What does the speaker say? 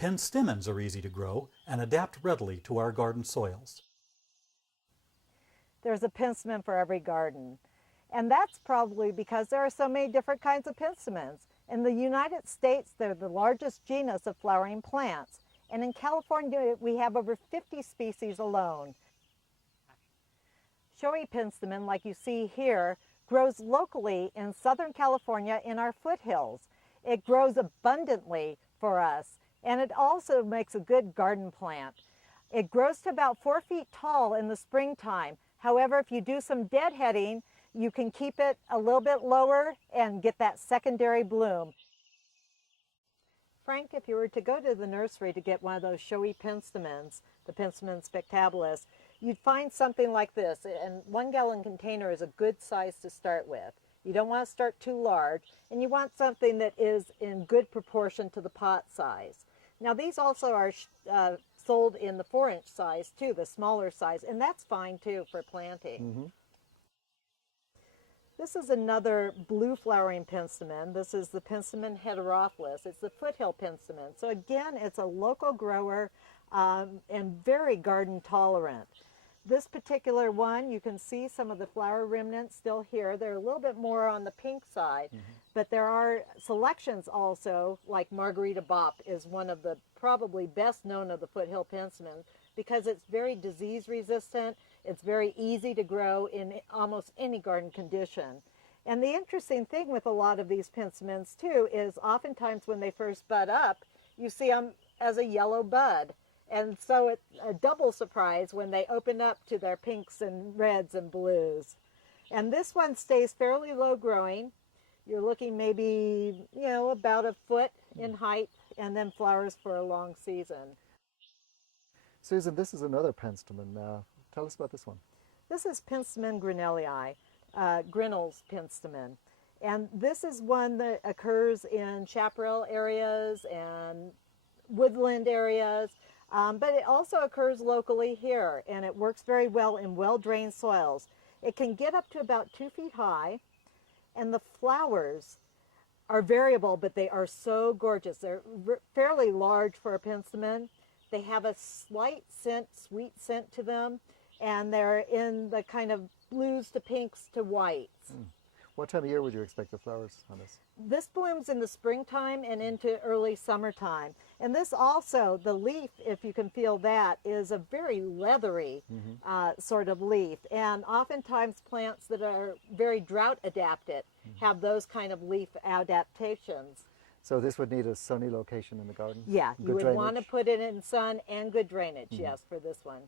Penstemons are easy to grow and adapt readily to our garden soils. There's a penstemon for every garden. And that's probably because there are so many different kinds of penstemons. In the United States, they're the largest genus of flowering plants. And in California, we have over 50 species alone. Showy penstemon, like you see here, grows locally in Southern California in our foothills. It grows abundantly for us, and it also makes a good garden plant. It grows to about 4 feet tall in the springtime. However, if you do some deadheading, you can keep it a little bit lower and get that secondary bloom. Frank, if you were to go to the nursery to get one of those showy penstemons, the Penstemon spectabilis, you'd find something like this, and 1 gallon container is a good size to start with. You don't want to start too large, and you want something that is in good proportion to the pot size. Now these also are sold in the 4-inch size too, the smaller size, and that's fine too for planting. Mm-hmm. This is another blue flowering penstemon. This is the Penstemon heterophilus. It's the foothill penstemon. So again, it's a local grower and very garden tolerant. This particular one, you can see some of the flower remnants still here. They're a little bit more on the pink side, but there are selections also, like Margarita Bop is one of the probably best known of the foothill penstemons because it's very disease resistant. It's very easy to grow in almost any garden condition. And the interesting thing with a lot of these penstemons too is oftentimes when they first bud up, you see them as a yellow bud. And so it's a double surprise when they open up to their pinks and reds and blues. And this one stays fairly low growing. You're looking maybe, about a foot in height and then flowers for a long season. Susan, this is another penstemon. Tell us about this one. This is Penstemon grinellii, Grinnell's penstemon. And this is one that occurs in chaparral areas and woodland areas. But it also occurs locally here, and it works very well in well-drained soils. It can get up to about 2 feet high, and the flowers are variable, but they are so gorgeous. They're fairly large for a penstemon. They have a slight scent, sweet scent to them, and they're in the kind of blues to pinks to whites. What time of year would you expect the flowers on this? This blooms in the springtime and into early summertime. And this also, the leaf, if you can feel that, is a very leathery sort of leaf. And oftentimes plants that are very drought adapted have those kind of leaf adaptations. So this would need a sunny location in the garden? Yeah, Good you would drainage? want to put it in sun and good drainage, yes, for this one.